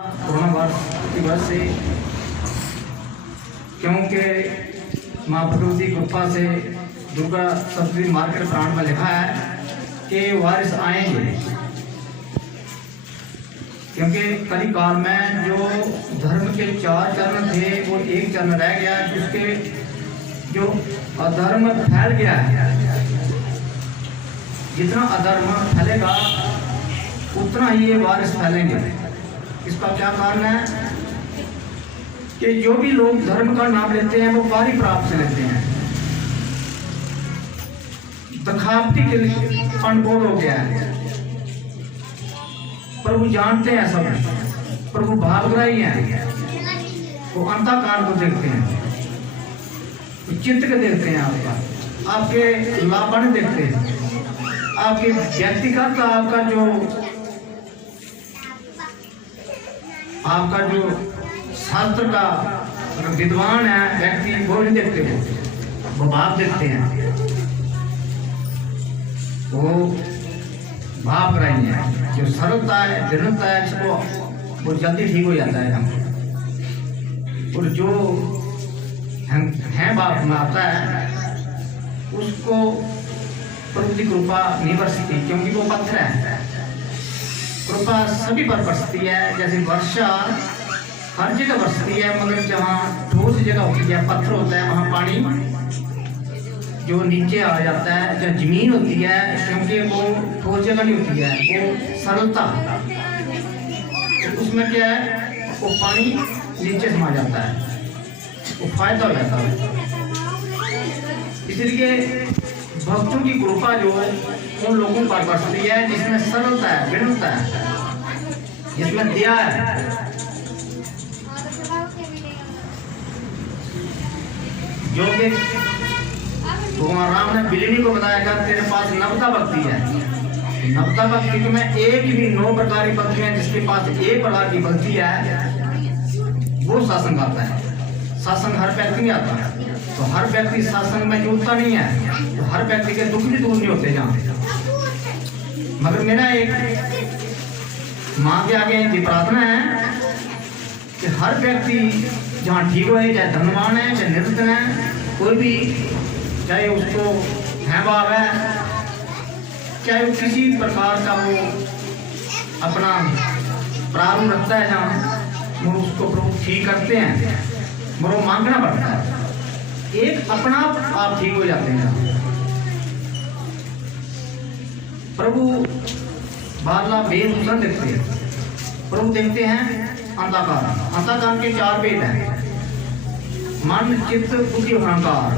Corona virus की वजह से, क्योंकि माँ भगवती की कृपा से दुर्गा सप्तशती मार्केट ब्रांड में लिखा है कि वायरस आएंगे, क्योंकि कली काल में जो धर्म के 4 चरण थे वो एक चरण रह गया, जिसके जो अधर्म फैल गया है। जितना अधर्म फैलेगा उतना ही ये वायरस फैलेंगे। इसका क्या कारण है कि जो भी लोग धर्म का नाम लेते हैं वो पारी प्राप्त से लेते हैं। दखावती के लिए अनबोध हो गया है। प्रभु जानते हैं सब, प्रभु भावग्राही हैं, वो अंतःकार को देखते हैं, चित्त को देखते हैं, आपके लाभन देखते हैं, आपके व्यक्तिगत आपका जो शास्त्र का विद्वान है व्यक्ति वो नहीं देखते, वो भाव देखते हैं, वो भाव ग्राही है। जो सरलता है दृढ़ता है इसको वो जल्दी ठीक हो जाता है हम। और जो है भाव में आता है उसको प्रभु की कृपा नहीं बरसती, क्योंकि वो पत्थर है। कृपा सभी पर बरसती है, जैसे वर्षा हर जगह बरसती है, मगर जहाँ ठोस जगह होती है, पत्थर होता है, वहाँ पानी जो नीचे आ जाता है, जहाँ जमीन होती है, क्योंकि वो ठोस जगह नहीं होती है, वो सरलता, तो उसमें क्या है, वो पानी नीचे समा जाता है, वो फायदा हो जाता है। इसलिए भक्तों की कृपा जो है उन लोगों पर बरसती है जिसमें सरलता है, विनम्रता है, जिसमें दया है। जो कि भगवान राम ने बिल्ली को बताया कि तेरे पास नवता भक्ति है। नवता भक्ति में एक भी 9 प्रकार की भक्ति है, जिसके पास एक प्रकार की भक्ति है वो सत्संग आता है। सत्संग हर व्यक्ति नहीं आता है, तो हर व्यक्ति सत्संग में जुड़ता नहीं है, तो हर व्यक्ति के दुख भी दूर नहीं होते जहाँ। मगर मेरा एक माँ के आगे इनकी प्रार्थना है कि हर व्यक्ति जहाँ ठीक होए, चाहे धनवान है चाहे निर्धन है, कोई भी, चाहे उसको है भाव है, चाहे वो किसी प्रकार का वो अपना प्रारंभ रखता है जहाँ वो उसको प्रभु ठीक करते हैं, मगर वो मांगना पड़ता है। एक अपना आप ठीक हो जाते हैं। प्रभु बादला बेभूषण देखते हैं, प्रभु देखते हैं अंधकार। अंधकार के 4 भेद हैं, मन चित्त बुद्धि अहंकार।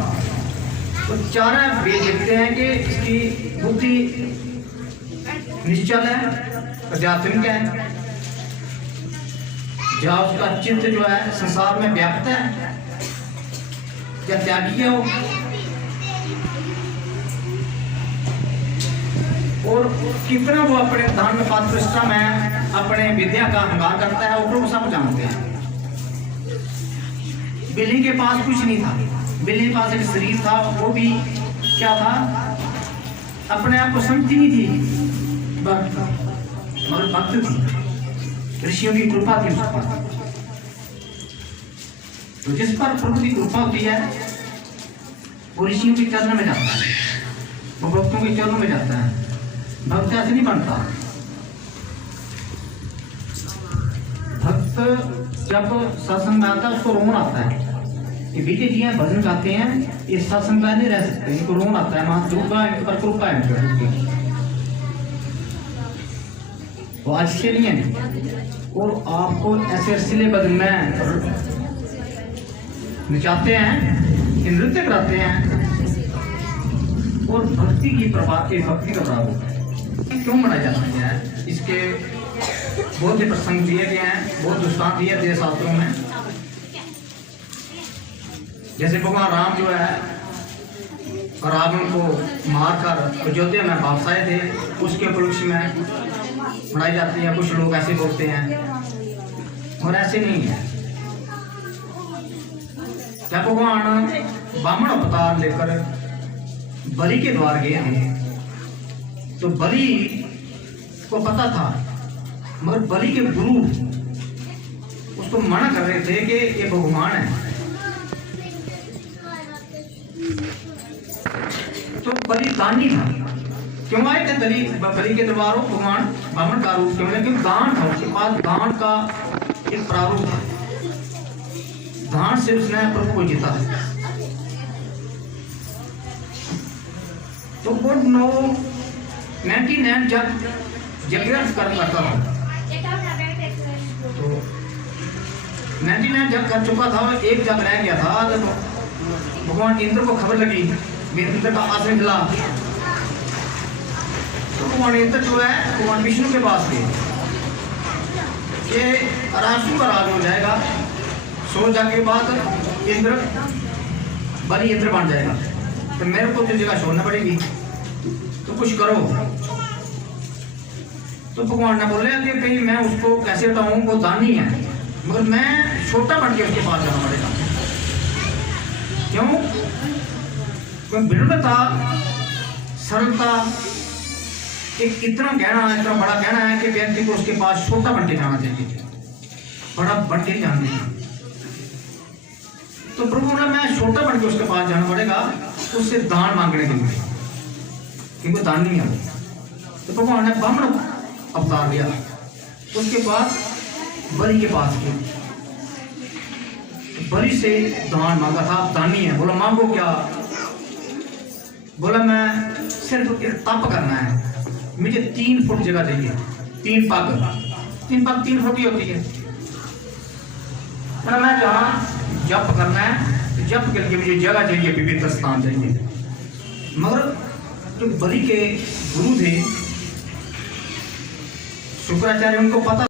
तो 4 भेद देखते हैं कि इसकी बुद्धि निश्चल है, आध्यात्मिक है, या उसका चित्त जो है संसार में व्याप्त है, या त्यागी है वो, और कितना वो अपने धन प्रतिष्ठा में अपने विद्या का अहंकार करता है, वो प्रभु सब जानते हैं। बिल्ली के पास कुछ नहीं था, बिल्ली के पास एक शरीर था, वो भी क्या था, अपने आप को समझती नहीं थी, मगर भक्त थी, ऋषियों की कृपा थी उसके पास। तो जिस पर प्रभु की कृपा होती है वो ऋषियों के चरणों में जाता है, वो भक्तों के चरणों में जाता है। भक्त ऐसे नहीं बनता। भक्त जब सत्संग में आता है उसको रोन आता है। ये बीते जी हैं भजन गाते हैं, ये सत्संग में नहीं रह सकते, इनको रोन आता है, मां दुर्गा इनके पर कृपा है, वो अच्छे नहीं है। और आपको ऐसे रसीले बदन में नचाते हैं, नृत्य कराते हैं, और भक्ति की प्रभाव के भक्ति का प्रभाव होता है। क्यों मनाया जाता है? इसके बहुत से प्रसंग दिए गए हैं, बहुत दृष्टांत दिए गए शास्त्रों में। जैसे भगवान राम जो है रावण को मारकर अयोध्या में वापस आए थे, उसके उपलक्ष्य में मनाई जाती है। कुछ लोग ऐसे बोलते हैं, और ऐसे नहीं है। क्या भगवान बामण अवतार लेकर बलि के द्वार गए हैं, तो बलि को पता था, मगर बलि के गुरु उसको मना कर रहे थे कि ये भगवान है। तो बलि दानी था। क्यों आए थे बलि के दरबार भगवान ब्राह्मण का रूप? क्यों? क्योंकि दान था उसके पास, दान का एक प्रारूप था, दान से उसने प्रभु को जीता। तो वो 99 जग करता था, तो 99 जग कर चुका था, एक जग रह गया था। तो भगवान इंद्र को खबर लगी, इंद्र का आसन हिला, तो भगवान इंद्र जो है भगवान विष्णु के पास गए, ये राशि का राज हो जाएगा, 100 जग के बाद इंद्र बलि इंद्र बन जाएगा, तो मेरे को तो जगह छोड़ना पड़ेगी, तो कुछ करो। तो भगवान ने बोले कि भाई मैं उसको कैसे हटाऊं, वो दानी है, मगर मैं छोटा बन के उसके पास जाना पड़ेगा। क्यों? क्योंकि विनम्रता, सरलता एक इतना इतना बड़ा कहना है कि व्यक्ति को उसके पास छोटा बन के जाना चाहिए, बड़ा बन के जाना चाहिए। तो प्रभु ने मैं छोटा बन के उसके पास जाना पड़ेगा, उससे दान मांगने के लिए, क्योंकि दान नहीं है। तो भगवान ने ब्राह्मण अवतार लिया, उसके बाद बलि के पास गए, बलि से दान मांगा था। दानी है, बोला मांगो क्या? बोला मैं सिर्फ एक तप करना है, मुझे 3 फुट जगह चाहिए, 3 पग 3 फुट ही होती है। मैं जहाँ जप करना है, तो जप के लिए मुझे जगह चाहिए, पवित्र स्थान चाहिए। मगर जो बलि के गुरु थे शुक्राचार्य, उनको पता,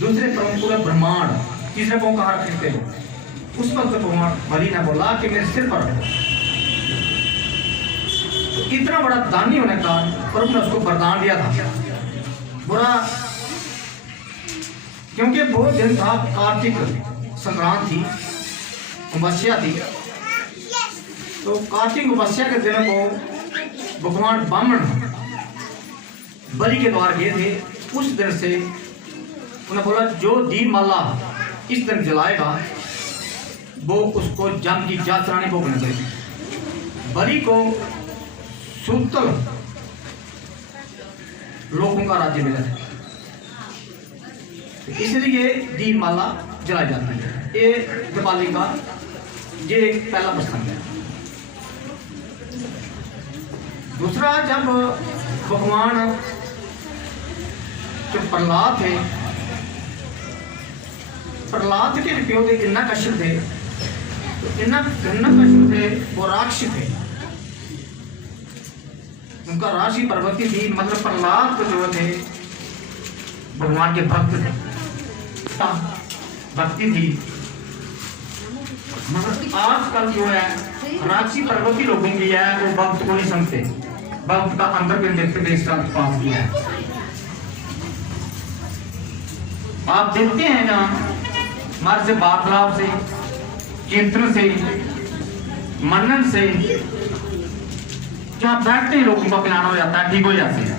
दूसरे पूरा ब्रह्मांड तीसरे को कहा रखते थे। उस वक्त भगवान बलि ने बोला कि मेरे सिर पर रखो। तो इतना बड़ा दानी होने का प्रभु ने उसको वरदान दिया था। बुरा क्योंकि वो दिन था कार्तिक संक्रांत थी, अमावस्या थी। तो कार्तिक अमावस्या के दिन को भगवान ब्राह्मण बलि के द्वार गए थे। उस दिन से उन्होंने बोला जो दीपमाला इस दिन जलाएगा वो उसको जम की जात्रानी भोगना चाहिए। बलि को सूतल लोगों का राज्य मिला है, इसलिए दीपमाला जलाई जाती है। ये दिवाली का ये एक पहला प्रसंग है। दूसरा, जब भगवान जो प्रहलाद थे, प्रहलाद के प्यो थे हिरण्यकश्यप थे, तो हिरण्यकश्यप थे वो राक्षस थे, उनका राशि पर्वती थी। मतलब प्रहलाद जो थे भगवान के भक्त थे, भक्ति थी। मगर आजकल जो है राशि पर्वती लोगों की है, वो भक्त को नहीं समझते, भक्त का अंदर के देखते पास किया है। आप देखते हैं जहाँ हमारे से वार्तालाप से, कीर्तन से, मनन से, जहाँ बैठते हैं लोगों का कल्याण हो जाता है, ठीक हो जाते हैं।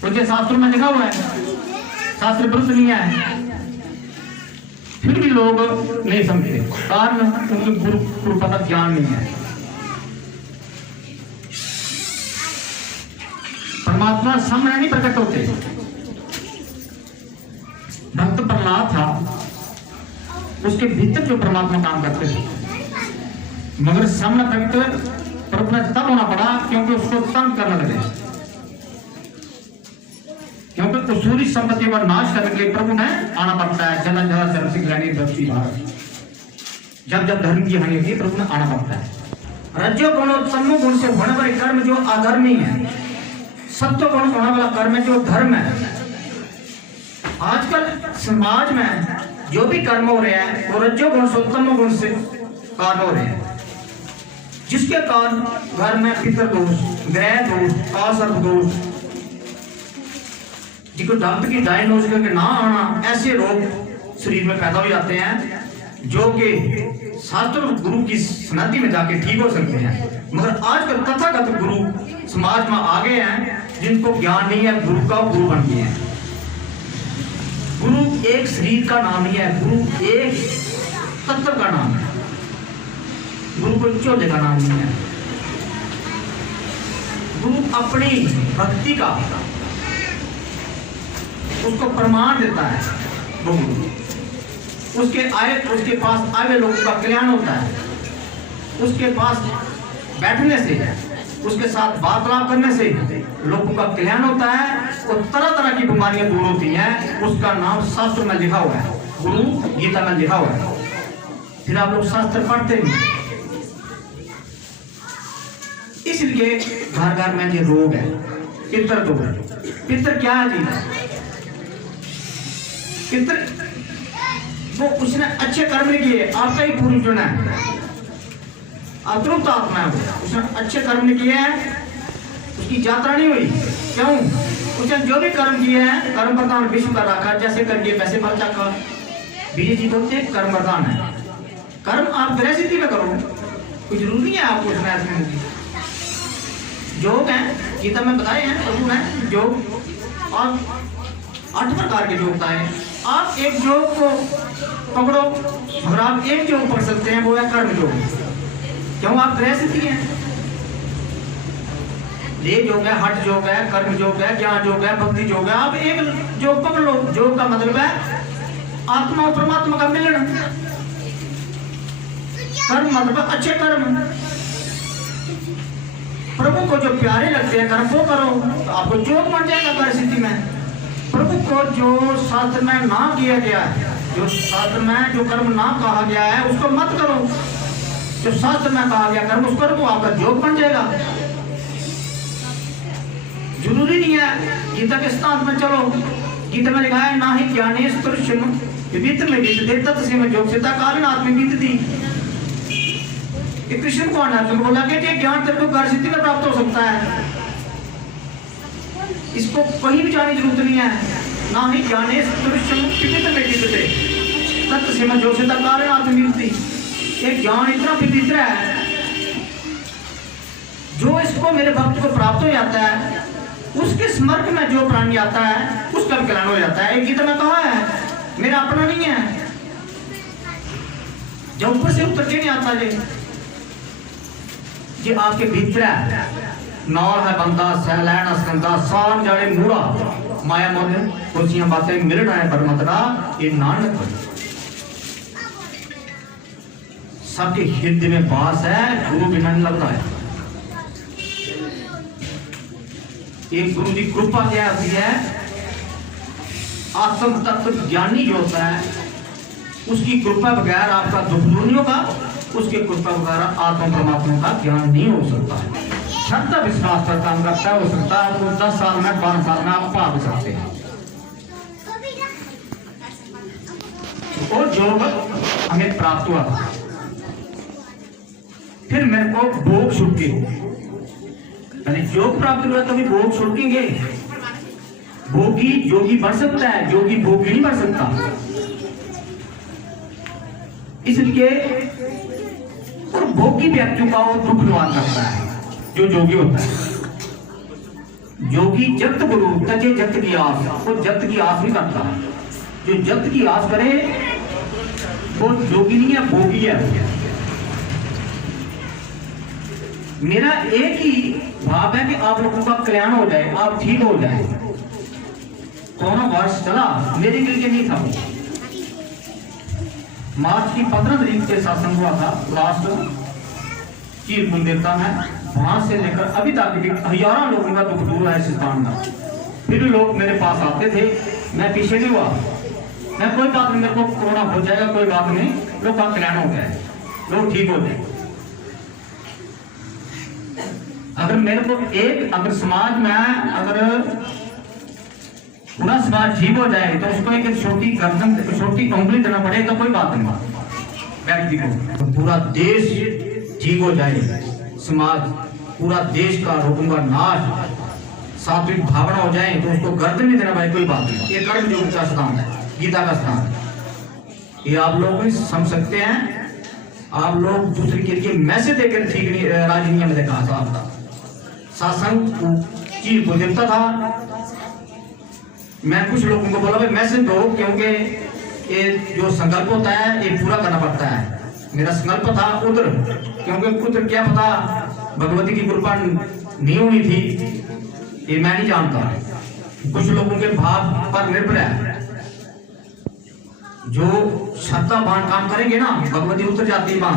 क्योंकि शास्त्रों में लिखा हुआ है, शास्त्र विरुद्ध नहीं है, फिर भी लोग नहीं समझते, कारण उनके गुरु पता ज्ञान नहीं है। परमात्मा सामने नहीं प्रकट होते। भक्त प्रहलाद था, उसके भीतर जो परमात्मा काम करते थे, मगर सामने प्रकट प्रभु ने तब होना पड़ा क्योंकि उसको तंग करने लगे, क्योंकि उसूरी संपत्ति का नाश करने के लिए प्रभु ने आना पड़ता है। जला जला धर्म से ग्लानि भक्ति भारत, जब जब धर्म की हानि होती है प्रभु ने आना पड़ता है। रजो गुण और तमो गुण से होने वाले कर्म जो अधर्मी है, सत्व गुण होने वाला कर्म जो धर्म है। आजकल समाज में जो भी कर्म हो रहे हैं वो रजो गुण से तमो गुण से कारण हो रहे हैं, जिसके कारण घर में पितर दोष, ग्रह दोष, कासर्प दोष, जिनको डॉक्टर की डायग्नोज करके ना आना, ऐसे रोग शरीर में पैदा हो जाते हैं जो कि शास्त्र गुरु की सनदी में जाके ठीक हो सकते हैं। मगर आजकल तथागत गुरु समाज में आ गए हैं जिनको ज्ञान नहीं है, गुरु का गुरु बन गए हैं। गुरु एक शरीर का नाम ही है, गुरु एक तत्व का नाम है, गुरु कोई चौथे का नाम नहीं है। गुरु अपनी भक्ति का उसको प्रमाण देता है। वो गुरु उसके पास आए लोगों का कल्याण होता है, उसके पास बैठने से, उसके साथ वार्तालाप करने से लोगों का कल्याण होता है और तरह तरह की बीमारियां दूर होती हैं। उसका नाम शास्त्र में लिखा हुआ है, गुरु गीता में लिखा हुआ है। फिर आप लोग शास्त्र पढ़ते नहीं, इसलिए घर घर में ये रोग है, पितर रोग। पितर क्या है जी? पितर वो उसने अच्छे कर्म नहीं किए, आपका ही पूर्व जो है अतृप्त आत्मा है, उसने अच्छे कर्म नहीं किए हैं, उसकी यात्रा नहीं हुई। क्यों? उसने जो भी कर्म किए हैं कर्म वरदान विश्व का रखा, जैसे करिए वैसे फल चाखा। बीजे जी बोलते हैं कर्म वरदान है, कर्म आप ग्रह सिद्धि में करो, कोई जरूरी नहीं है आपको उसमें आत्मा की। योग है, गीता में बताए हैं प्रभु ने योग, और 8 प्रकार के योग बताए। आप एक योग को पकड़ो और आप एक योग पकड़ सकते हैं, वो है कर्म योग। क्यों? आप ग्रह सिद्धि हैं। ये योग है, हठ योग है, कर्म योग है, ज्ञान योग है, भक्ति योग है। आप एक योग पकड़ लो। योग का मतलब है आत्मा और परमात्मा का मिलन। कर्म मतलब अच्छे कर्म, प्रभु को जो प्यारे लगते हैं कर्म वो करो, तो आपको योग बन जाएगा कार्य सिद्धि में। प्रभु को जो शास्त्र में ना किया गया है, जो शास्त्र में जो कर्म ना कहा गया है उसको मत करो, जो शास्त्र में कहा गया कर्म उसको करो, आपका योग बन जाएगा। जरूरी नहीं है गीता के सिद्धांत में चलो। गीता में लिखा है ना ही ज्ञानेश विविध में विद्यते तत्से में योग सिद्धा कालीन आत्म विदिति। ये कृष्ण कौन है? तुम बोला कि ज्ञान तेरे को कार्य सिद्धि में प्राप्त हो सकता है, इसको कहीं भी जाने की जरूरत नहीं है। ना ही ज्ञानेश विविध में विदिते तत्से में योग सिद्धा कालीन आत्म विदिति। ये ज्ञान इतना विचित्र है, जो इसको मेरे भक्त को प्राप्त हो जाता है, उसके स्मर्क में जो प्राणी आता है उसका भी कल्याण हो जाता है। गीता में कहा है, मेरा अपना नहीं है, जो ऊपर से उतर के नहीं आता। ये आपके भीतर है। नौर है बंदा सैलैन अस्कंदा साम जाने मूड़ा माया मोह कुछियां बातें मिलना है परमतरा। ये नानक सबके हृदय में वास है, गुरु बिना नहीं लगता है। एक गुरु की कृपा क्या होती है? आत्म तत्व ज्ञानी जो होता है उसकी कृपा बगैर आपका दुख दूर नहीं होगा, उसकी कृपा बगैर आत्म परमात्मा का ज्ञान नहीं हो सकता है। श्रद्धा विश्वास पर काम करता है, हो सकता है आपको 10 साल में 12 साल में आप पा भी सकते हैं। और योग हमें प्राप्त हुआ, फिर मेरे को भोग छुटके, योग प्राप्त हुआ तभी भोग छुटकेंगे। भोगी योगी बन सकता है, योगी भोगी नहीं बन सकता। इसलिए और भोगी व्यक्तियों का वो दुख निवारण करता है जो योगी होता है। योगी जगत गुरु तजे जगत की आस, वो जगत की आस नहीं करता। जो जगत की आस करे वो योगी नहीं है, भोगी है। मेरा एक ही भाव है कि आप लोगों का कल्याण हो जाए, आप ठीक हो जाए। कोरोना वर्ष चला, मेरे लिए नहीं था। मार्च की 15 तारीख से सत्संग हुआ था लास्ट चीर देवता में, वहां से लेकर अभी तक हजारों लोगों का दुख दूर है इस स्थान में। फिर भी लोग मेरे पास आते थे, मैं पीछे नहीं हुआ। मैं कोई बात नहीं, मेरे को कोरोना हो जाएगा, कोई बात नहीं, लोग का कल्याण हो गया, लोग ठीक हो गए। अगर मेरे को अगर समाज में अगर पूरा समाज ठीक हो जाए तो उसको एक छोटी गर्दन, छोटी उंगली देना पड़े तो कोई बात नहीं व्यक्ति को। तो पूरा देश ठीक हो जाए, समाज पूरा देश का रोगों का नाश, सात्विक भावना हो जाए तो उसको गर्दन नहीं देना पड़े, कोई बात नहीं। ये कर्म योग का स्थान है, गीता का स्थान है। ये आप लोग भी समझ सकते हैं। आप लोग दूसरे के लिए मैसेज देकर ठीक नहीं, राजनीति में देखा था। आपका सत्संग की देवता था, मैं कुछ लोगों को बोला भाई मैसेज दो, क्योंकि ये जो संकल्प होता है ये पूरा करना पड़ता है। मेरा संकल्प था उधर, क्योंकि उधर क्या पता भगवती की कृपा नहीं होनी थी, ये मैं नहीं जानता। कुछ लोगों के भाव पर निर्भर है, जो श्रद्धा बाण काम करेंगे ना, भगवती उतर जाती है बाण।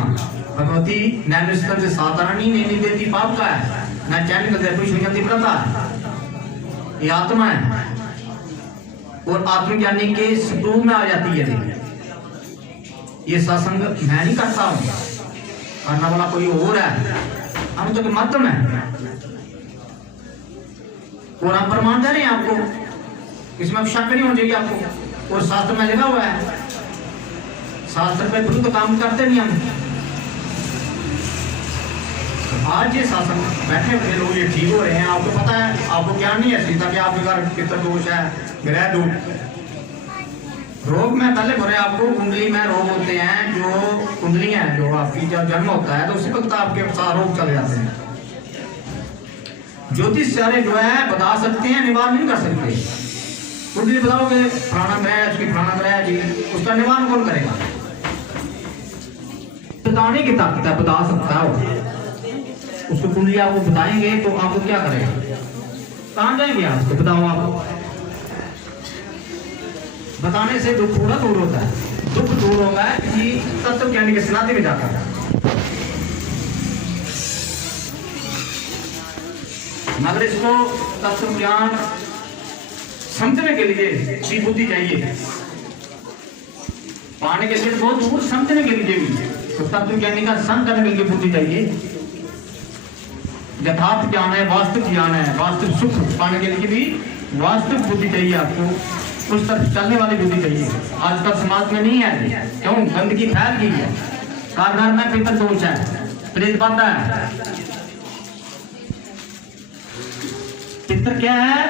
भगवती नैन से साधारण ही नहीं देती, पाप का है न चैन करते कुछ नहीं करती, प्रथा है, ये आत्मा है और आत्मज्ञानी के स्वरूप में आ जाती है। ये सत्संग मैं नहीं करता हूँ, करने वाला कोई और है, हम तो माध्यम है और हम प्रमाण दे रहे हैं आपको, इसमें शक नहीं होना चाहिए आपको। और शास्त्र में लिखा हुआ है, शास्त्र पे विरुद्ध काम करते नहीं हम। आज ये शासन बैठे हुए लोग ये ठीक हो रहे हैं, आपको पता है, आपको ज्ञान नहीं है सीधा कि आपके घर पितृ दोष है, ग्रह दोष। रोग में पहले बोले आपको कुंडली में रोग होते हैं, जो कुंडली है जो आपकी जब जन्म होता है तो उसी वक्त आपके सारे रोग चले जाते हैं। ज्योतिष सारे जो है बता सकते हैं, निवारण नहीं कर सकते। कुंडली बताओगे फलाना ग्रह है, उसकी फलाना ग्रह है जी, उसका निवारण कौन करेगा? बताने की ताकत है, बता सकता है उसको। कुंडली आपको बताएंगे तो आपको क्या करेगा, कहाँ जाएंगे आप, तो बताओ आप। बताने से दुख पूरा दूर होता है, दुख दूर होगा कि तत्व ज्ञानी के स्नाते में जाकर। मगर इसको तत्व ज्ञान समझने के लिए भी बुद्धि चाहिए, पाने के लिए बहुत दूर, समझने के लिए भी तो तत्व ज्ञानी का संग करने के लिए बुद्धि चाहिए। यथार्थ ज्ञान है, वास्तविक ज्ञान है, वास्तविक सुख पाने के लिए भी वास्तविक बुद्धि चाहिए आपको, उस तरफ चलने वाली बुद्धि चाहिए। आजकल समाज में नहीं है, क्यों? गंदगी फैल गई है, कारगर में पितर दोष है, प्रेत बात है। पितर क्या है?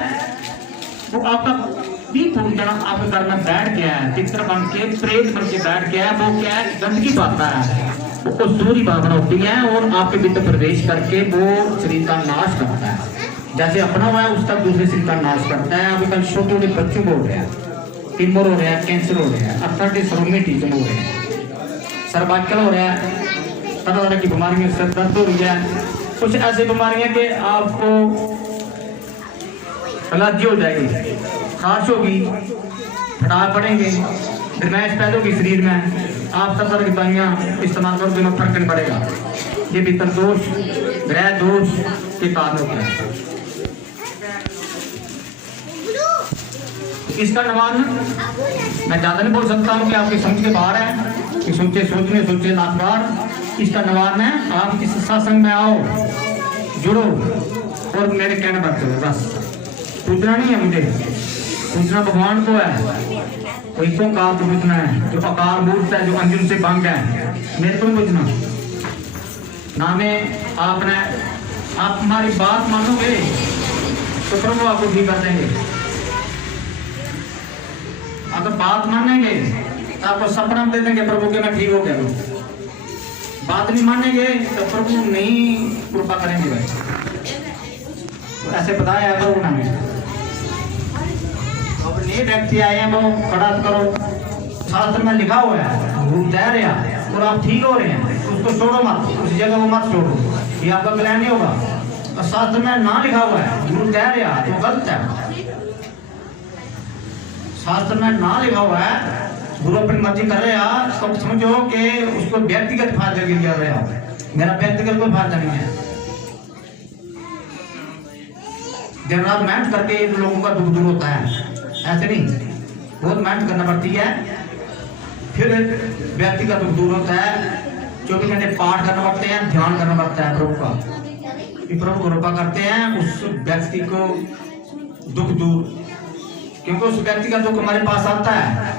वो आपका भी पूर्ण आपके घर में बैठ गया है, पितर बन के, प्रेत बन के बैठ गया है। वो क्या है? गंदगी पाता है, वो सूर्य भावना होती है और आपके भीतर प्रवेश करके वो शरीर का नाश करता है। जैसे अपना हुआ है उस तक दूसरे शरीर का नाश करता है। अभी कल छोटे छोटे बच्चों को हो रहा है, टिम्बर हो रहा है, कैंसर हो रहा है, अर्थाटिस रोमेटिज्म हो रहा है, सर्वाइकल हो रहा है, तरह तरह की बीमारियां, सर दर्द हो रही है, कुछ ऐसी बीमारियां कि आपको एलर्जी हो जाएगी, खांस होगी, फटाक पड़ेंगे, गर्माइश पैदा होगी शरीर में, आप तरह तरह की दवाइयाँ इस्तेमाल करो, बिना फर्क नहीं पड़ेगा। ये पितर दोष, ग्रह दोष के कारण होता है। इसका निवारण मैं ज्यादा नहीं बोल सकता हूँ कि आपकी समझ के बाहर है, कि सोचे लाख बार। इसका निवारण है आप इस सत्संग में आओ, जुड़ो और मेरे कहने पर चलो, बस। पूजना नहीं है मुझे, पूजना भगवान को है, कोई को काल को पूजना है, जो अकाल मूर्त है, जो अंजुन से भंग है, मेरे को पूजना ना। में आपने आप हमारी बात मानोगे तो प्रभु आपको ठीक कर देंगे। अगर बात मानेंगे तो आपको सपना दे देंगे प्रभु के मैं ठीक हो गया। बात नहीं मानेंगे तो प्रभु नहीं कृपा करेंगे भाई। तो ऐसे बताया है प्रभु ने। अब नए व्यक्ति आए हैं वो खड़ा करो, शास्त्र में लिखा हुआ है भूत तैर रहा और आप ठीक हो रहे हैं, उसको छोड़ो मत, उस जगह वो मत छोड़ो, ये आपका कल्याण नहीं होगा। और शास्त्र में ना लिखा हुआ है भूत तैर रहा तो गलत है। शास्त्र में ना लिखा हुआ है गुरु अपनी मर्जी कर रहे हैं, तो समझो कि उसको व्यक्तिगत फायदे के लिए कर रहे हो, मेरा व्यक्तिगत कोई फायदा नहीं है। दिन रात मेहनत करके लोगों का दुख दूर होता है, ऐसे नहीं, बहुत मेहनत करना पड़ती है, फिर व्यक्ति का दुख दूर होता है। 24 घंटे पाठ करना पड़ते हैं, ध्यान करना पड़ता है प्रभु का, प्रभु को कृपा करते हैं उस व्यक्ति को दुख दूर, क्योंकि उस व्यक्ति का दुख हमारे पास आता है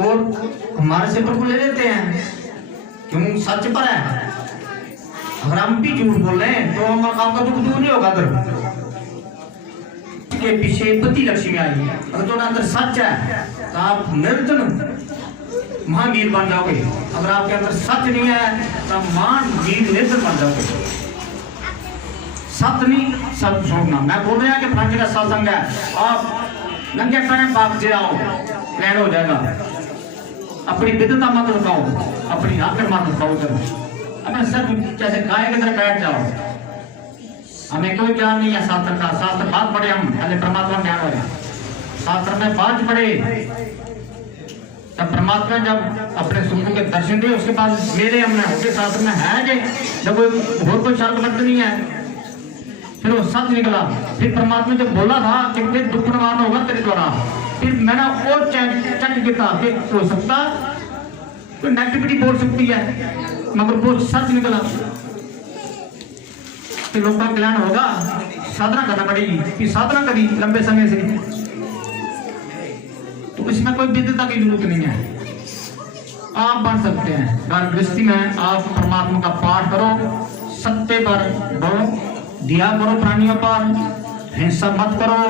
और हमारे से प्रभु ले लेते हैं, क्यों? सच पर है। अगर हम भी झूठ बोल रहे हैं तो आपका दुख दूर नहीं होगा। के पीछे पति लक्ष्मी आई है, अगर तो अंदर सच है तो आप निर्धन महावीर बन जाओगे। अगर आपके अंदर सच नहीं है तो महावीर निर्धन बन जाओगे। सत नहीं सब छोड़ना। मैं बोल रहा कि फ्रंट का सत्संग है, आप नंगे पैर भाग से आओ, प्लान हो जाएगा। अपनी विद्वता मत रुकाओ, अपनी आकर मत रुकाओ, अपने सब जैसे गाय की तरह बैठ जाओ। हमें कोई ज्ञान नहीं है शास्त्र का, शास्त्र बाद पढ़े हम, पहले परमात्मा ज्ञान हो। शास्त्र में बाद पढ़े, तब परमात्मा जब अपने सुख के दर्शन दिए उसके बाद मेरे हमने होके शास्त्र में है जे जब कोई शब्द बंद नहीं है, फिर वो सच निकला। फिर परमात्मा जब बोला था कि दुख निवारण होगा तेरे द्वारा, फिर मैंने और चेक किया कि हो सकता कोई नेगेटिविटी बोल सकती है, मगर वो सच निकला कि लोगों का कल्याण होगा। साधना करना पड़ेगी, कि साधना करी लंबे समय से, तो इसमें कोई विद्वता की जरूरत नहीं है। आप बन सकते हैं घर गृहस्थी में, आप परमात्मा का पाठ करो, सत्य पर बोलो, दिया करो प्राणियों पर, हिंसा मत करो,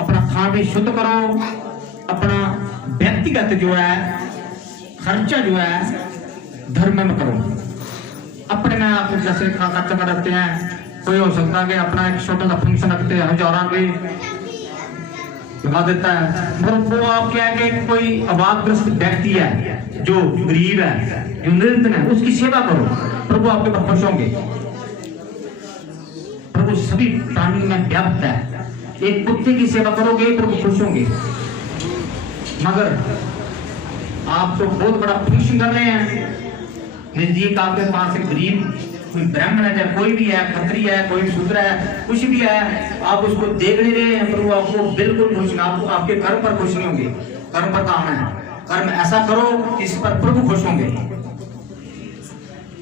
अपना खान भी शुद्ध करो, अपना व्यक्तिगत जो है खर्चा जो है धर्म में करो। अपने में आप जैसे खर्चा रखते हैं, कोई हो सकता है कि अपना एक छोटा सा फंक्शन रखते हैं, हजारों भी लगा देता है, वो आप क्या है कि कोई अभावग्रस्त व्यक्ति है जो गरीब है, जो निर्धन है, उसकी सेवा करो, प्रभु आपके पर खुश होंगे। प्रभु सभी प्राणी में व्याप्त है। एक कुत्ते की सेवा करोगे प्रभु खुश होंगे। मगर आप तो बहुत बड़ा फंक्शन कर रहे हैं, नजदीक आपके पास एक गरीब कोई ब्राह्मण है, चाहे कोई भी है, खत्री है, कोई शूद्र है, कुछ भी है, आप उसको देख नहीं रहे हैं, प्रभु आपको बिल्कुल खुश नहीं, आपके कर्म पर खुश नहीं होंगे। कर्म पर काम है, कर्म ऐसा करो इस पर प्रभु खुश होंगे।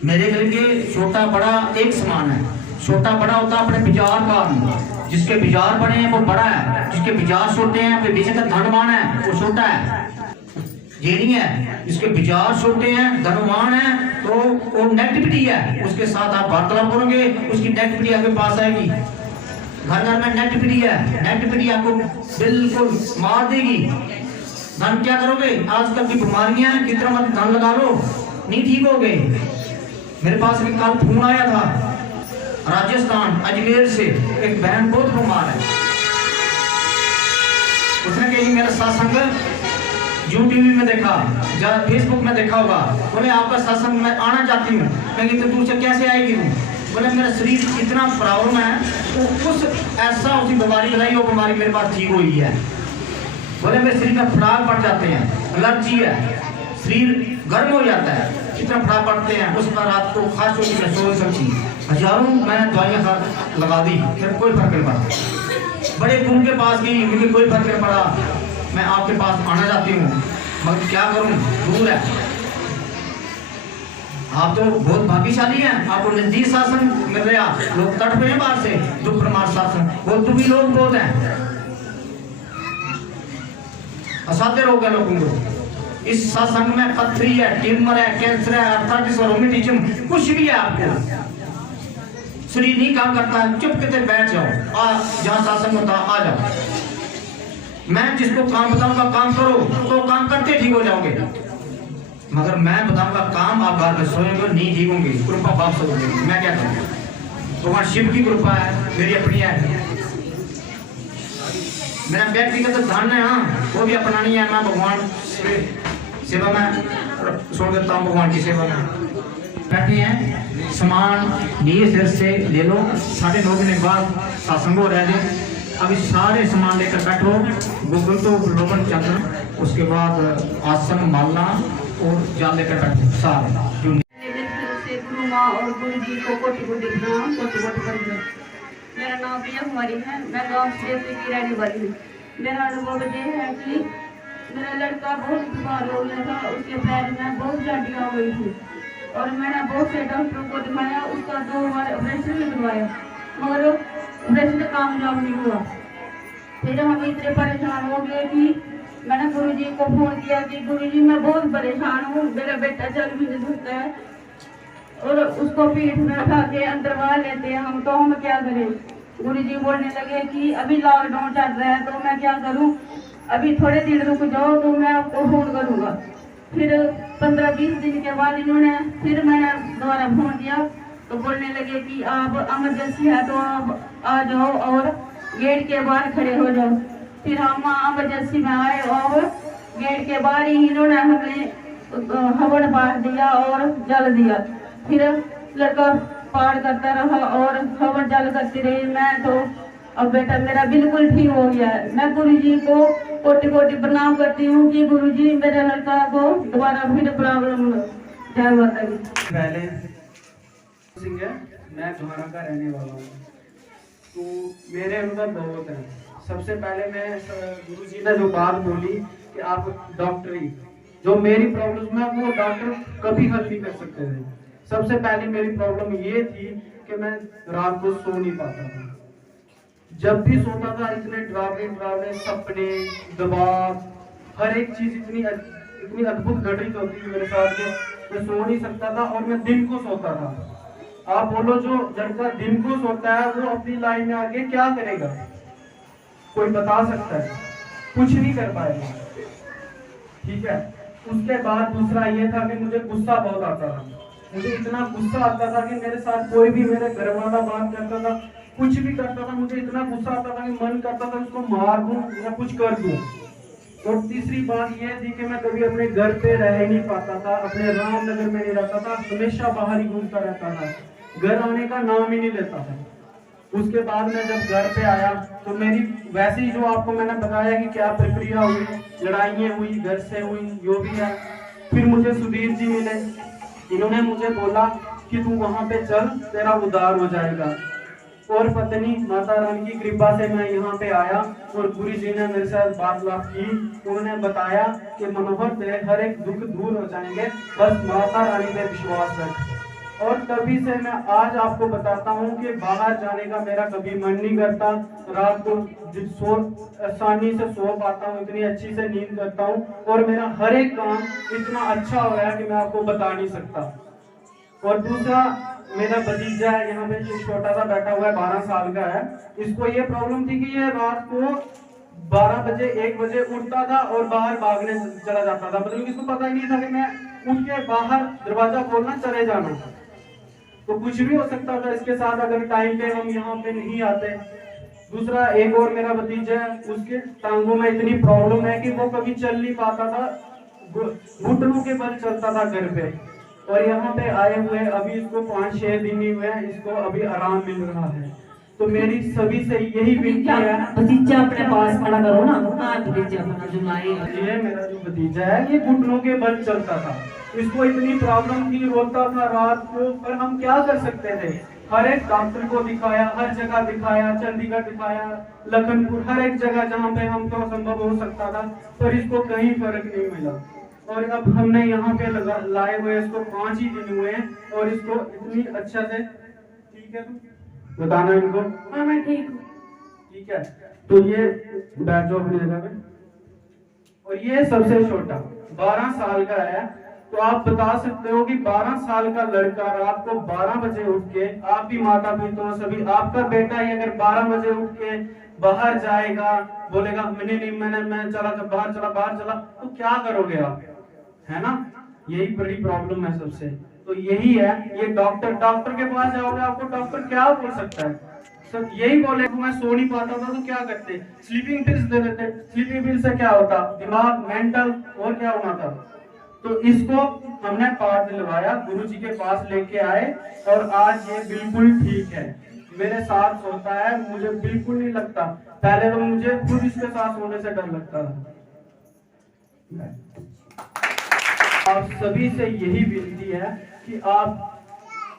मेरे घर के छोटा बड़ा एक समान है। छोटा बड़ा होता है अपने विचार का, जिसके विचार बड़े हैं वो बड़ा है, जिसके विचार छोटे हैं वे बेशक धनवान है, वो छोटा है। ये नहीं है जिसके विचार छोटे हैं धनवान है तो वो नेगेटिविटी है, उसके साथ आप वार्तालाप करोगे उसकी नेगेटिविटी आपके पास आएगी। घर घर में नेगेटिविटी है, नेगेटिविटी आपको बिल्कुल मार देगी। धन क्या करोगे? आजकल की बीमारियां, कितना मत धन लगा लो नहीं ठीक हो गए। मेरे पास भी कल फोन आया था राजस्थान अजमेर से, एक बहन बहुत बीमार है, उसने कही मेरा सत्संग यूट्यूब में देखा या फेसबुक में देखा होगा, बोले आपका सत्संग मैं आना चाहती हूँ। कहेंगे तो तू से कैसे आएगी तू? बोले मेरा शरीर इतना प्रॉब्लम है, तो उस ऐसा उसी बीमारी बनाई, वो बीमारी मेरे पास ठीक हुई है। बोले मेरे शरीर में फड़ाक पड़ जाते हैं, एलर्जी है, शरीर गर्म हो जाता है, इतना फड़ाक पड़ते हैं, उस पर रात को खास होती है, सो सकती हजारों मैंने दवाइयाँ लगा दी, फिर कोई फर्क नहीं पड़ा। बड़े गुरु के पास गई, मुझे कोई फर्क नहीं पड़ा। मैं आपके पास आना चाहती हूँ मगर क्या करूँ, दूर है। आप तो बहुत भाग्यशाली हैं, आपको नजदीक शासन मिल रहा, लोग तट पे हैं बाहर से, दुख प्रमाण शासन, वो दुखी लोग बहुत हैं, असाध्य रोग है लोगों को। इस शासन में पथरी है, ट्यूमर है, कैंसर है, अर्थार्टिस और रोमेटिज्म, कुछ भी है आपको, शरीर नहीं काम करता है, चुप के बैठ जाओ, जहाँ शासन होता आ जाओ। मैं जिसको काम बताऊंगा काम करो, तो काम करते ठीक हो जाओगे। मगर मैं बताऊंगा काम, आप घर में सोएंगे नहीं ठीक होंगे, कृपा वापस होगी। मैं क्या करूँ? भगवान शिव की कृपा है, मेरी अपनी है, मेरा व्यक्तिगत धन है, हाँ वो भी अपना नहीं है। मैं भगवान सेवा में छोड़ देता हूँ, भगवान की सेवा में बैठे हैं। सामान लिए सिर से ले लो, 9:30 बजे के बाद सत्संग हो रहा है। अभी सारे सामान लेकर बैठो, गूगल तो लोगन चंद्र, उसके बाद आसन मालना और जाल लेकर बैठो सारे। गुरु माँ और गुरु जी को कोटि-कोटि प्रणाम, कोटि-कोटि वंदन। मेरा नाम प्रिया कुमारी है, मैं गाँव श्रेष्ठ की रहने वाली हूँ। मेरा अनुभव ये है कि मेरा लड़का बहुत बीमार हो गया था, उसके पैर में बहुत जाटियाँ हो गई थी और मैंने बहुत से डॉक्टरों को दिखाया, उसका 2 बार ऑपरेशन भी करवाया मगर ऑपरेशन कामयाब नहीं हुआ। फिर हम इतने परेशान हो गए कि मैंने गुरुजी को फोन किया कि गुरुजी मैं बहुत परेशान हूँ, मेरा बेटा चल भी नहीं सकता है और उसको पीठ में उठा के अंदर बाहर लेते हैं हम, तो हम क्या करें? गुरुजी बोलने लगे कि अभी लॉकडाउन चल रहा है तो मैं क्या करूँ, अभी थोड़े दिन रुक जाओ तो मैं आपको फोन करूँगा। फिर 15-20 दिन के बाद इन्होंने फिर मैंने दोबारा फोन किया तो बोलने लगे कि आप इमरजेंसी है तो आप आ जाओ और गेट के बाहर खड़े हो जाओ। फिर हम इमरजेंसी में आए और गेट के बाहर ही इन्होंने हमें हवन बांट दिया और जल दिया। फिर लड़का पार करता रहा और हवन जल करती रही मैं। तो अब बेटा मेरा बिल्कुल ठीक हो गया है। मैं गुरु जी को कोटि कोटि प्रणाम करती हूँ कि गुरु जी मेरे लड़का को दोबारा फिर प्रॉब्लम। जय माता दी। पहले सिंह है, मैं घाना का रहने वाला हूँ। तो मेरे अनुभव बहुत हैं। सबसे पहले मैं गुरु जी ने जो बात बोली कि आप डॉक्टरी, जो मेरी प्रॉब्लम है वो डॉक्टर कभी हल नहीं कर सकते थे। सबसे पहले मेरी प्रॉब्लम ये थी कि मैं रात को सो नहीं पाता था। जब भी सोता था इतने डरावने सपने, दबाव, हर एक चीज इतनी अद्भुत घटित होती थी मेरे साथ कि मैं सो नहीं सकता था और मैं दिन को सोता था। आप बोलो जो लड़का दिन को सोता है वो अपनी लाइफ में आगे क्या करेगा? कोई बता सकता है? कुछ नहीं कर पाएगा। ठीक है। उसके बाद दूसरा ये था कि मुझे गुस्सा बहुत आता था। मुझे इतना गुस्सा आता था कि मेरे साथ कोई भी मेरे घर वाला बात करता था, कुछ भी करता था, मुझे इतना गुस्सा आता था कि मन करता था उसको मार दूं या कुछ कर दूं। और तीसरी बात यह थी कि मैं कभी अपने घर पे रह ही नहीं पाता था, अपने रामनगर में नहीं रहता था, हमेशा बाहर ही घूमता रहता था, घर आने का नाम ही नहीं लेता था। उसके बाद मैं जब घर पे आया तो मेरी वैसे ही जो आपको मैंने बताया कि क्या प्रक्रिया हुई, लड़ाइयाँ हुई, घर से हुई, जो भी है। फिर मुझे सुधीर जी मिले, इन्होंने मुझे बोला कि तू वहां पे चल, तेरा उद्धार हो जाएगा। और पत्नी माता रानी की कृपा से मैं यहाँ पे आया और गुरु जी ने मेरे साथ बात की। उन्होंने बताया कि मनोहर तेरे हर एक दुख दूर हो जाएंगे, बस माता रानी पे विश्वास रख। और तभी से मैं आज आपको बताता हूँ कि बाहर जाने का मेरा कभी मन नहीं करता। रात को आसानी से सो पाता हूँ, इतनी अच्छी से नींद करता हूँ और मेरा हर एक काम इतना अच्छा हो रहा है कि मैं आपको बता नहीं सकता। और दूसरा, मेरा भतीजा है यहाँ पे, जो छोटा सा बैठा हुआ है, 12 साल का है। इसको ये प्रॉब्लम थी कि ये रात को 12 बजे 1 बजे उठता था और बाहर भागने चला जाता था। मतलब इसको पता ही नहीं था कि मैं उठ के बाहर दरवाजा खोलना चले जाना। तो कुछ भी हो सकता था इसके साथ अगर टाइम पे हम यहाँ पे नहीं आते। दूसरा, एक और मेरा भतीजा है, उसके टांगों में इतनी प्रॉब्लम है कि वो कभी चल नहीं पाता था, घुटनों के बल चलता था घर पे। और यहाँ पे आए हुए अभी इसको 5-6 दिन ही हुए हैं, इसको अभी आराम मिल रहा है। तो मेरी सभी से यही विनती है, भतीजा अपने पास खड़ा करो ना। भतीजा अपना जो लाए, ये मेरा जो भतीजा है ये घुटनों के बल चलता था। इसको इतनी प्रॉब्लम थी, रोता था रात को, पर हम क्या कर सकते थे? हर एक डॉक्टर को दिखाया, हर जगह दिखाया, चंडीगढ़ दिखाया, लखनपुर, हर एक जगह जहाँ पे हमको संभव हो सकता था, पर इसको कहीं फर्क नहीं मिला। और अब हमने यहाँ पे लाए हुए इसको 5 ही दिन हुए हैं और इसको इतनी अच्छा से, ठीक है तो बताना इनको। हाँ मैं ठीक हूँ। ठीक है, तो ये बैठ जाओ अपनी जगह पे। और ये सबसे छोटा 12 साल का है। तो आप बता सकते हो कि 12 साल का लड़का रात को 12 बजे उठ के, आप भी माता पिता हो सभी, आपका बेटा ही अगर 12 बजे उठ के बाहर जाएगा, बोलेगा नहीं मैं चला बाहर चला, तो क्या करोगे आप? है ना, यही बड़ी प्रॉब्लम है सबसे। तो यही है, ये डॉक्टर के पास जाओगे, आपको डॉक्टर क्या बोल सकता है? सब यही बोले मैं सो नहीं पाता था तो क्या करते? स्लीपिंग पिल्स दे देते। स्लीपिंग पिल्स से क्या होता? दिमाग, मेंटल, और क्या होना था? तो इसको हमने पाठ दिलवाया, गुरु जी के पास लेके आए और आज ये बिल्कुल ठीक है, मेरे साथ सोता है, मुझे बिल्कुल नहीं लगता। पहले तो मुझे खुद इसके साथ सोने से डर लगता था। आप सभी से यही विनती है कि आप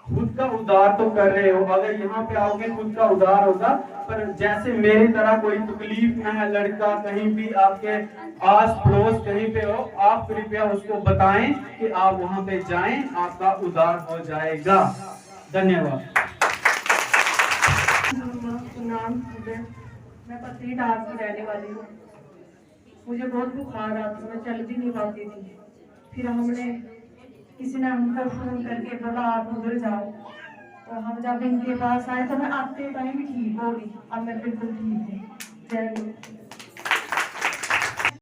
खुद का उद्धार तो कर रहे हो, अगर यहाँ पे आओगे खुद का उद्धार होगा। पर जैसे मेरी तरह कोई तकलीफ में है लड़का, कहीं भी आपके आस पड़ोस कहीं पे हो, आप कृपया उसको बताएं कि आप वहां पे जाएं, आपका उद्धार हो जाएगा। धन्यवाद। मैं पत्नी डाक की रहने वाली हूँ। मुझे बहुत बुखार आता था, मैं चल भी नहीं पाती थी। फिर हमने किसी ने हमको फोन करके बोला आप उधर जाओ, तो हम जब इनके पास आए तो मैं आते टाइम ठीक हो गई। अब मैं बिल्कुल ठीक हूँ। जय गुरु।